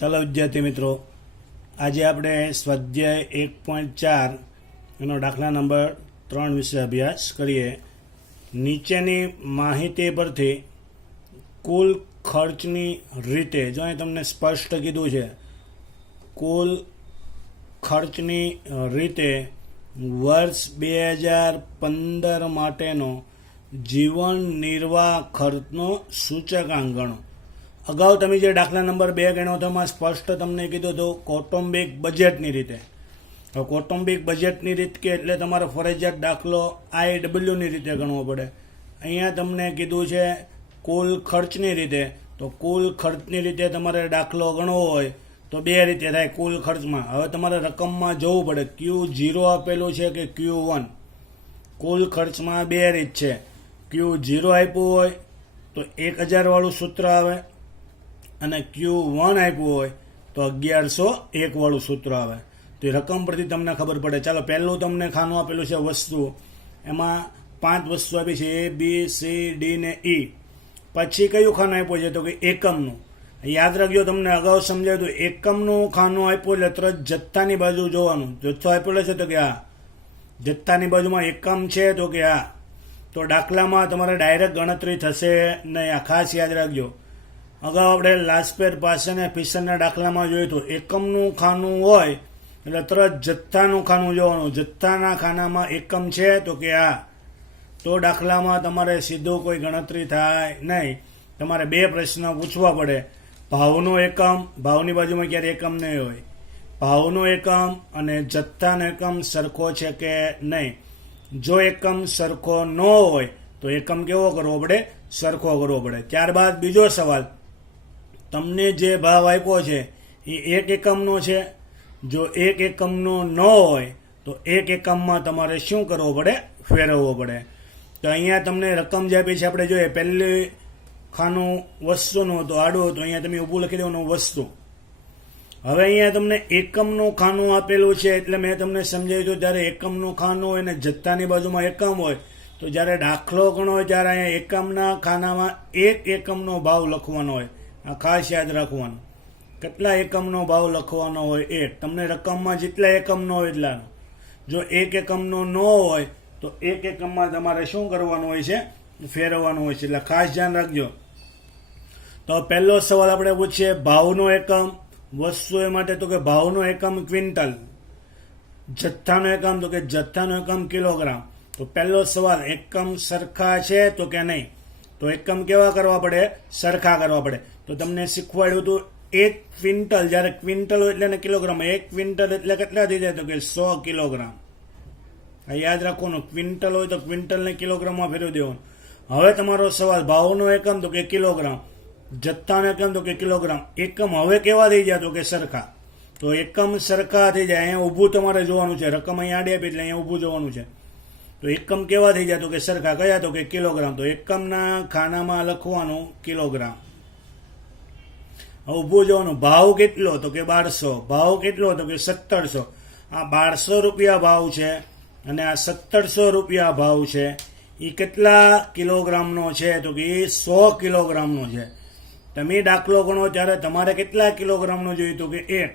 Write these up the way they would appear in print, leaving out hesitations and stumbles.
ચાલો વિદ્યાર્થી મિત્રો, આજે આપણે સ્વાધ્યાય 1.4 એનો દાખલા નંબર 3 વિશે અભ્યાસ કરીએ. નીચેની માહિતી પરથી કુલ ખર્ચની રીતે, જો અહીં તમને સ્પષ્ટ કીધું છે, કુલ ખર્ચની રીતે વર્ષ 2015 માટેનો જીવન નિર્વાહ ખર્ચનો સૂચકાંક ગણો. અગાઉ તમે જે દાખલા નંબર 2 ગણ્યો હતો એમાં સ્પષ્ટ તમને કીધું હતું કૌટુંબિક બજેટની રીતે. હવે કૌટુંબિક બજેટની રીત કે એટલે તમારે ફરજિયાત દાખલો IWની રીતે ગણવો પડે. અહીંયા તમને કીધું છે કુલ ખર્ચની રીતે, તો કુલ ખર્ચની રીતે તમારે દાખલો ગણવો હોય તો બે રીતે થાય કુલ ખર્ચમાં. હવે તમારે રકમમાં જોવું પડે Q0 આપેલું છે કે Q1. કુલ ખર્ચમાં બે રીત છે. Q0 આપ્યું હોય તો 1000 વાળું સૂત્ર આવે, અને Q1 આપ્યું હોય તો 1101 વાળું સૂત્ર આવે. તો એ રકમ પરથી તમને ખબર પડે. ચાલો, પહેલું તમને ખાનું આપેલું છે વસ્તુ, એમાં 5 વસ્તુ આપી છે A, B, C, D ને E. પછી કયું ખાનું આપ્યું છે તો કે એકમનું. યાદ રાખજો, તમને અગાઉ સમજાવ્યું હતું એકમનું ખાનું આપ્યું એટલે તરત જથ્થાની બાજુ જોવાનું. જથ્થો આપેલો છે તો કે આ જથ્થાની બાજુમાં એકમ છે તો કે આ. તો દાખલામાં તમારે ડાયરેક્ટ ગણતરી થશે નહીં. આ ખાસ યાદ રાખજો. અગાઉ આપણે લાસ્પેર પાસે ને ફિશરના દાખલામાં જોયું હતું એકમનું ખાનું હોય એટલે તરત જથ્થાનું ખાનું જોવાનું. જથ્થાના ખાનામાં એકમ છે તો કે આ. તો દાખલામાં તમારે સીધું કોઈ ગણતરી થાય નહીં. તમારે બે પ્રશ્ન પૂછવા પડે. ભાવનો એકમ, ભાવની બાજુમાં ક્યારે એકમ નહીં હોય. ભાવનો એકમ અને જથ્થાનો એકમ સરખો છે કે નહીં. જો એકમ સરખો ન હોય તો એકમ કેવો કરવો પડે? સરખો કરવો પડે. ત્યારબાદ બીજો સવાલ, તમને જે ભાવ આપ્યો છે એ 1 એકમનો છે. જો 1 એકમનો ન હોય તો 1 એકમમાં તમારે શું કરવો પડે? ફેરવવો પડે. તો અહીંયા તમને રકમ જે આપી છે આપણે જોઈએ. પહેલી ખાનું વસ્તુનું તો આડું, તો અહીંયા તમે ઊભું લખી દેવાનું વસ્તુ. હવે અહીંયા તમને એકમનું ખાનું આપેલું છે એટલે મેં તમને સમજાવ્યું હતું જ્યારે એકમનું ખાનું હોય ને જથ્થાની બાજુમાં એકમ હોય તો જ્યારે દાખલો ગણો હોય ત્યારે અહીંયા એકમના ખાનામાં 1 એકમનો ભાવ લખવાનો હોય. આ ખાસ યાદ રાખવાનું. કેટલા એકમનો ભાવ લખવાનો હોય? 1. તમને રકમમાં જેટલા એકમનો હોય એટલાનો. જો 1 એકમનો ન હોય તો 1 એકમમાં તમારે શું કરવાનું હોય છે? ફેરવવાનું હોય છે. એટલે ખાસ ધ્યાન રાખજો. તો પહેલો સવાલ આપણે પૂછીએ, ભાવનો એકમ વસ્તુ એ માટે તો કે ભાવનો એકમ ક્વિન્ટલ. જથ્થાનો એકમ તો કે જથ્થાનો એકમ કિલોગ્રામ. તો પહેલો સવાલ, એકમ સરખા છે તો કે નહીં. તો એકમ કેવા કરવા પડે? સરખા કરવા પડે. તો તમને શીખવાડ્યું હતું 1 ક્વિન્ટલ, જ્યારે ક્વિન્ટલ હોય એટલે કિલોગ્રામ. 1 ક્વિન્ટલ એટલે કેટલા થઈ જાય તો કે 100 કિલોગ્રામ. આ યાદ રાખવાનું. ક્વિન્ટલ હોય તો ક્વિન્ટલને કિલોગ્રામમાં ફેરવી દેવાનું. હવે તમારો સવાલ, ભાવનો એકમ તો કે કિલોગ્રામ, જથ્થાનો એકમ તો કે કિલોગ્રામ. એકમ હવે કેવા થઈ જાય તો કે સરખા. તો એકમ સરખા થઈ જાય. અહીંયા ઊભું તમારે જોવાનું છે. રકમ અહીંયા આડી આપી એટલે અહીંયા ઊભું જોવાનું છે. તો એકમ કેવા થઈ જાય તો કે સરખા. કયા? તો કે કિલોગ્રામ. તો એકમના ખાનામાં લખવાનું કિલોગ્રામ. ઊભું જોવાનું. ભાવ કેટલો તો કે 1200. ભાવ કેટલો તો કે 1700. આ 1200 રૂપિયા ભાવ છે અને આ 1700 રૂપિયા ભાવ છે. એ કેટલા કિલોગ્રામનો છે તો કે એ 100 કિલોગ્રામનો છે. તમે દાખલો ગણો ત્યારે તમારે કેટલા કિલોગ્રામનો જોઈએ તો કે 1.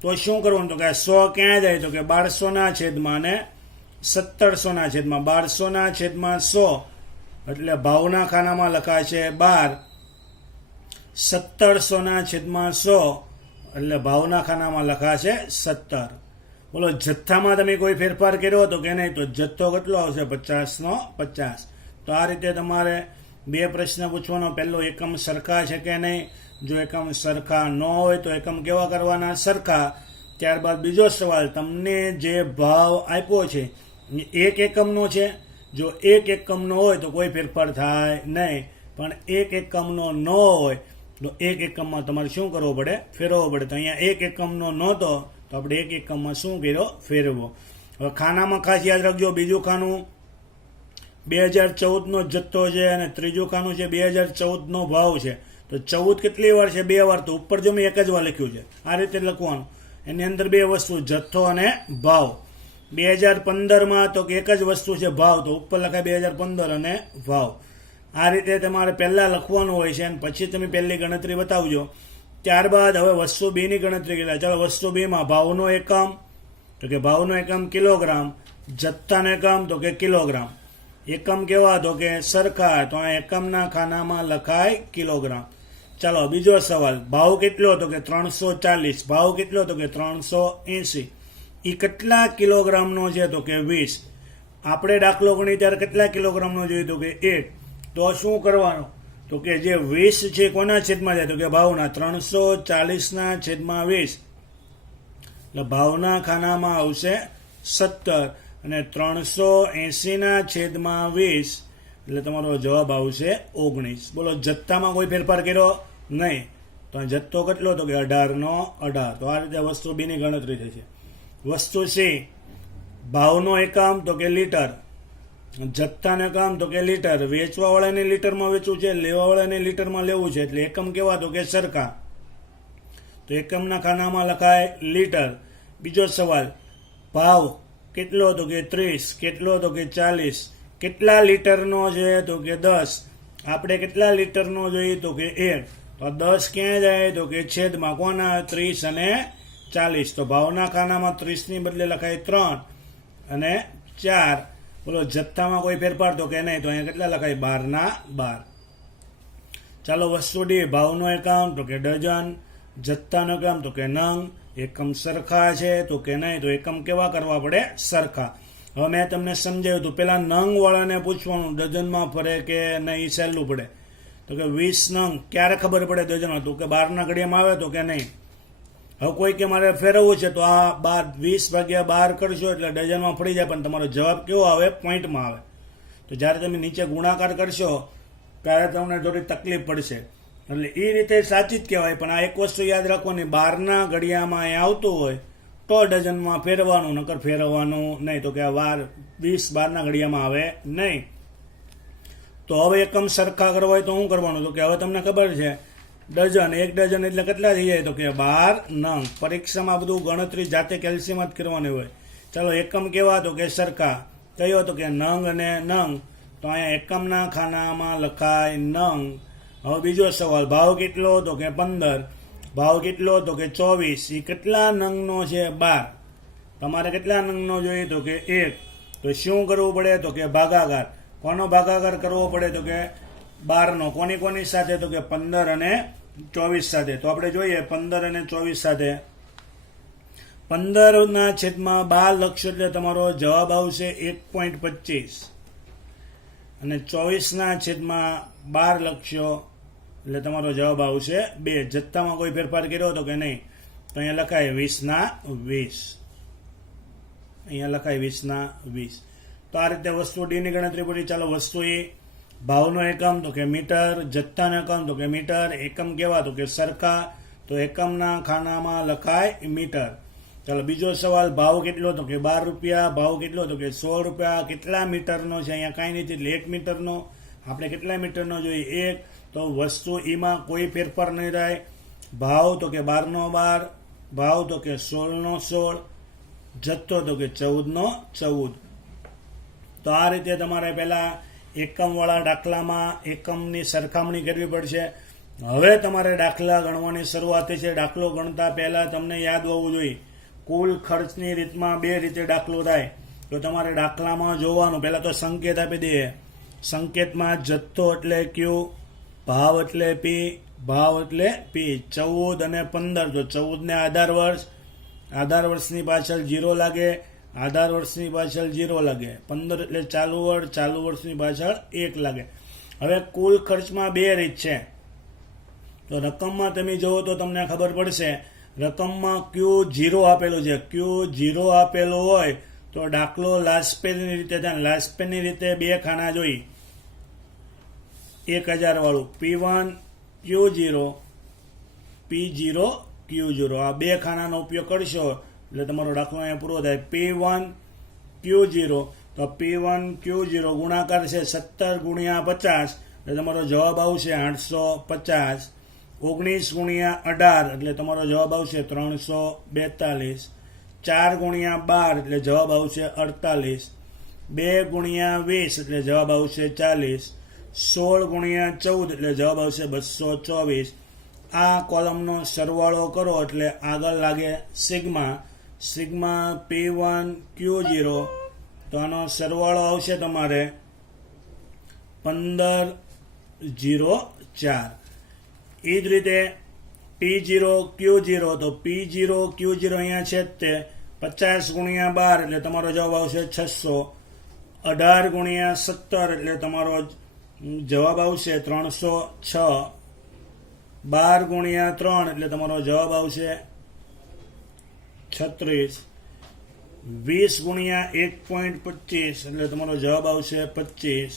તો શું કરવાનું તો કે 100 ક્યાં જાય તો કે 1200 છેદમાં અને 1700 છેદમાં. 1200 છેદમાં 100 એટલે ભાવના ખાનામાં લખાશે 12. 1700 છેદમાં 100 એટલે ભાવના ખાનામાં લખાશે 17. બોલો, જથ્થામાં તમે કોઈ ફેરફાર કર્યો હતો કે નહીં? તો જથ્થો કેટલો આવશે? 50 નો 50. તો આ રીતે તમારે બે પ્રશ્ન પૂછવાનો. પહેલો, એકમ સરખા છે કે નહીં. જો એકમ સરખા ન હોય તો એકમ કેવા કરવાના? સરખા. ત્યારબાદ બીજો સવાલ, તમને જે ભાવ આપ્યો છે એ 1 એકમનો છે. જો 1 એકમનો હોય તો કોઈ ફેરફાર થાય નહીં. પણ 1 એકમનો ન હોય તો 1 એકમમાં તમારે શું કરવું પડે? ફેરવવો પડે. તો અહીંયા 1 એકમનો નહોતો તો આપણે 1 એકમમાં શું કર્યો? ફેરવો. હવે ખાનામાં ખાસ યાદ રાખજો, બીજું ખાનું 2014નો જથ્થો છે અને ત્રીજું ખાનું છે 2014નો ભાવ છે. તો 14 કેટલી વાર છે? 2 વાર. તો ઉપર જો મેં એક જ વાર લખ્યું છે. આ રીતે લખવાનું. એની અંદર બે વસ્તુ, જથ્થો અને ભાવ. 2015માં તો એક જ વસ્તુ છે ભાવ, તો ઉપર લખાય 2015 અને ભાવ. આ રીતે તમારે પહેલાં લખવાનું હોય છે અને પછી તમે પહેલી ગણતરી બતાવજો. ત્યારબાદ હવે વસ્તુ બી ની ગણતરી કરી. ચાલો વસ્તુ બી માં ભાવનો એકમ, તો કે ભાવનો એકમ કિલોગ્રામ, જથ્થાનો એકમ તો કે કિલોગ્રામ. એકમ કેવા તો કે સરખા, તો આ એકમના ખાનામાં લખાય કિલોગ્રામ. ચાલો બીજો સવાલ, ભાવ કેટલો તો કે 340, ભાવ કેટલો તો કે 380. એ કેટલા કિલોગ્રામનો છે તો કે 20. આપણે દાખલો ગણી ત્યારે કેટલા કિલોગ્રામનો જોઈએ તો કે 1. તો શું કરવાનું તો કે જે 20 છે કોના છેદમાં જાય તો કે ભાવના, 340 છેદમાં 20, એટલે ભાવના ખાનામાં આવશે 17 અને 380 છેદમાં 20 એટલે તમારો જવાબ આવશે 19. બોલો જથ્થામાં કોઈ ફેરફાર કર્યો નહીં, તો જથ્થો કેટલો તો કે 18. તો આ રીતે વસ્તુ બી ની ગણતરી થશે. વસ્તુ સી, ભાવનો એકમ તો કે લીટર, જથ્થાનો એકમ તો કે લીટર, વેચવા વાળાને લીટરમાં વેચવું છે, લેવા વાળાને લીટરમાં લેવું છે, એટલે એકમ કેવા તો કે સરખા, તો એકમના ખાનામાં લખાય લીટર. બીજો સવાલ, ભાવ કેટલો તો કે 30, કેટલો તો કે 40, કેટલા લીટરનો છે તો કે 10. આપણે કેટલા લીટરનો જોઈએ તો કે 1, તો 10 ક્યાં જાય તો કે છેદમાં કોના, 30 અને 40. તો ભાવના ખાનામાં 30 ની બદલે લખાય 3 અને 4. બોલો જથ્થામાં કોઈ ફેરફાર તો કે નહીં, તો અહીંયા કેટલા લખાય 12. ચાલો વસ્તુ ડી, ભાવનો એકમ તો કે ડઝન, જથ્થાનો એકમ તો કે નંગ, એકમ સરખા છે તો કે નહીં, તો એકમ કેવા કરવા પડે સરખા. હવે મેં તમને સમજાવ્યું હતું, પેલા નંગ વાળાને પૂછવાનું ડઝનમાં ફરે કે નહીં, સહેલું પડે. તો કે 20 નંગ ક્યારે ખબર પડે ડઝનમાં, તો કે 12ના ઘડિયામાં આવે તો કે નહીં. હવે કોઈ કે મારે ફેરવવું છે તો આ 20 ભાગ્યા 12 કરશો એટલે ડઝનમાં પડી જાય, પણ તમારો જવાબ કેવો આવે, પોઈન્ટમાં આવે. તો જ્યારે તમે નીચે ગુણાકાર કરશો ત્યારે તમને થોડી તકલીફ પડશે, એટલે એ રીતે સાચી જ કહેવાય. પણ આ એક વસ્તુ યાદ રાખવાની, 12ના ઘડિયામાં એ આવતું હોય તો ડઝનમાં ફેરવાનું, નકર ફેરવવાનું નહીં. તો કે આ 20 12ના ઘડિયામાં આવે નહીં. તો હવે એકમ સરખા કરવા હોય તો શું કરવાનું, તો કે હવે તમને ખબર છે ડઝન, 1 ડઝન એટલે કેટલા થઈ જાય તો કે 12 નંગ. પરીક્ષામાં બધું ગણતરી જાતે કેલ્શિયમ જ કરવાની હોય. ચાલો એકમ કેવા તો કે સરખા, કયો તો કે નંગ અને નંગ, તો અહીંયા એકમના ખાનામાં લખાય નંગ. હવે બીજો સવાલ, ભાવ કેટલો તો કે 15, ભાવ કેટલો તો કે 24, એ કેટલા નંગનો છે 12. તમારે કેટલા નંગનો જોઈએ તો કે 1. તો શું કરવું પડે તો કે ભાગાકાર. કોનો ભાગાકાર કરવો પડે તો કે 12નો. કોની સાથે તો કે 15 અને 24 સાથે. તો આપણે જોઈએ 15 અને 24 સાથે. 15 છેદમાં 12 લખશો એટલે તમારો જવાબ આવશે 1.25 અને 24 છેદમાં 12 લખશો એટલે તમારો જવાબ આવશે 2. જથ્થામાં કોઈ ફેરફાર કર્યો હતો કે નહીં, તો અહીંયા લખાય 20/20. અહીંયા લખાય 20/20. તો આ રીતે વસ્તુ ડી ની ગણતરી પડી. ચાલો વસ્તુ એ, ભાવનો એકમ તો કે મીટર, જથ્થાનો એકમ તો કે મીટર, એકમ કેવા તો કે સરખા, તો એકમના ખાનામાં લખાય મીટર. ચાલો બીજો સવાલ, ભાવ કેટલો તો કે 12 રૂપિયા, ભાવ કેટલો તો કે 16 રૂપિયા, કેટલા મીટરનો છે, અહીંયા કાંઈ નથી એટલે 1 મીટરનો. આપણે કેટલા મીટરનો જોઈએ 1, તો વસ્તુ એમાં કોઈ ફેરફાર નહીં થાય. ભાવ તો કે 12/12, ભાવ તો કે 16/16, જથ્થો તો કે 14/14. તો આ રીતે તમારે પહેલા એકમવાળા દાખલામાં એકમની સરખામણી કરવી પડશે. હવે તમારે દાખલા ગણવાની શરૂઆત છે. દાખલો ગણતા પહેલા તમને યાદ હોવું જોઈએ, કુલ ખર્ચની રીતમાં 2 રીતે દાખલો થાય. તો તમારે દાખલામાં જોવાનું, પહેલા તો સંકેત આપી દઈએ. સંકેતમાં જથ્થો એટલે ક્યુ, ભાવ એટલે પી, ભાવ એટલે પી. 14 અને 15, તો 14 ને આધાર વર્ષની પાછળ 0 લાગે, આધાર વર્ષની પાછળ 0 લાગે. 15 એટલે ચાલુ વર્ષની પાછળ 1 લાગે. હવે કુલ ખર્ચમાં 2 રીત છે. તો રકમમાં તમે જુઓ તો તમને ખબર પડશે. રકમમાં Q0 આપેલું છે, Q0 આપેલું હોય તો દાખલો લાસ્ટપેની રીતે થાય. લાસ્ટપેની રીતે 2 ખાના જોઈ, 1000 વાળું, P1 Q0, P0 Q0, આ 2 ખાનાનો ઉપયોગ કરશો એટલે તમારો દાખલો અહીંયા પૂરો થાય. P1 Q0, તો P1 Q0 ગુણાકાર છે 17 × 50 એટલે તમારો જવાબ આવશે 850. 19 × 18 એટલે તમારો જવાબ આવશે 342. 4 × 12 એટલે જવાબ આવશે 48. 2 × 20 એટલે જવાબ આવશે 40. 16 × 14 એટલે જવાબ આવશે 224. આ કોલમનો સરવાળો કરો એટલે આગળ લાગે સિગ્મા. સિગ્મા P1 Q0, તો આનો સરવાળો આવશે તમારે 1504. એ જ રીતે P0 Q0, તો P0 Q0 અહીંયા છે જ તે 50 ગુણ્યા 12 એટલે તમારો જવાબ આવશે 600. 18 ગુણ્યા 17 એટલે તમારો જવાબ આવશે 306. 12 ગુણ્યા 3 એટલે તમારો જવાબ આવશે 36. 20 ગુણ્યા 1.25 એટલે તમારો જવાબ આવશે 25.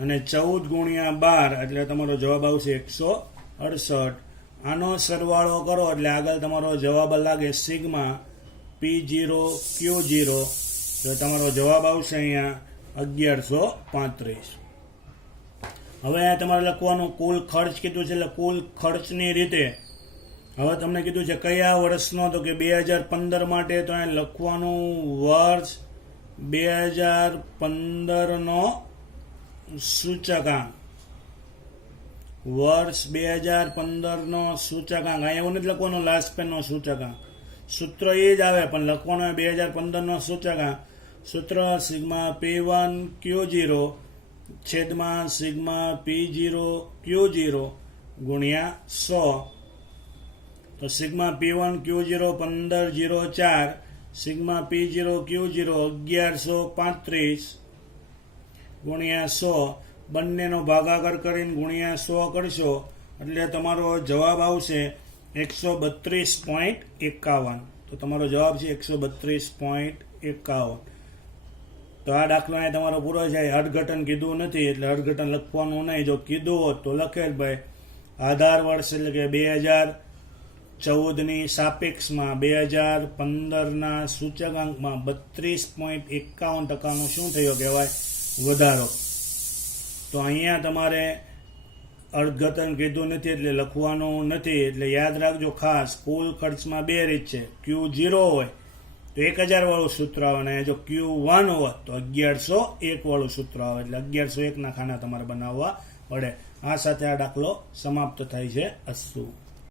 અને 14 ગુણ્યા 12 એટલે તમારો જવાબ આવશે 168. આનો સરવાળો કરો એટલે આગળ તમારો જવાબ લાગે સિગ્મા P0 Q0, તો તમારો જવાબ આવશે અહીંયા 1135. હવે અહીંયા તમારે લખવાનું કુલ ખર્ચ કીધું છે, એટલે કુલ ખર્ચની રીતે હવે તમને કીધું છે કયા વર્ષનો, તો કે 2015 માટે. તો અહીંયા લખવાનું વર્ષ 2015 નો સૂચકાંક. વર્ષ 2015 નો સૂચકાંક. અહીંયા એવું નથી લખવાનું લાસ્ટ પેનનો સૂચકાંક, સૂત્ર એ જ આવે પણ લખવાનું 2015 નો સૂચકાંક. સૂત્ર સિગ્મા P1 Q0 છેદમાં સિગ્મા P0 Q0 ગુણ્યા 100. તો sigma P1 Q0 1504, sigma P0 Q0 1135 ગુણ્યા 100. બંનેનો ભાગાકાર કરીને ગુણ્યા 100 કરશો એટલે તમારો જવાબ આવશે 132.51. તો તમારો જવાબ છે 132.51. તો આ દાખલો અહીં તમારો પૂરો થાય. અર્થઘટન કીધું નથી એટલે અર્થઘટન લખવાનું નહીં. જો કીધું હોત તો લખે ભાઈ આધાર વર્ષ એટલે કે 2014 સાપેક્ષમાં 2015 સૂચકાંકમાં 32.51% શું થયો કહેવાય વધારો. તો અહીંયા તમારે અર્થઘટન કીધું નથી એટલે લખવાનું નથી. એટલે યાદ રાખજો ખાસ, કુલ ખર્ચમાં બે રીત છે. Q0 હોય તો 1000 વાળું સૂત્ર આવે, અને જો Q1 હોય તો 1101 વાળું સૂત્ર આવે. એટલે 1101 ના ખાના તમારે બનાવવા પડે. આ સાથે આ દાખલો સમાપ્ત થાય છે. અસ્તુ.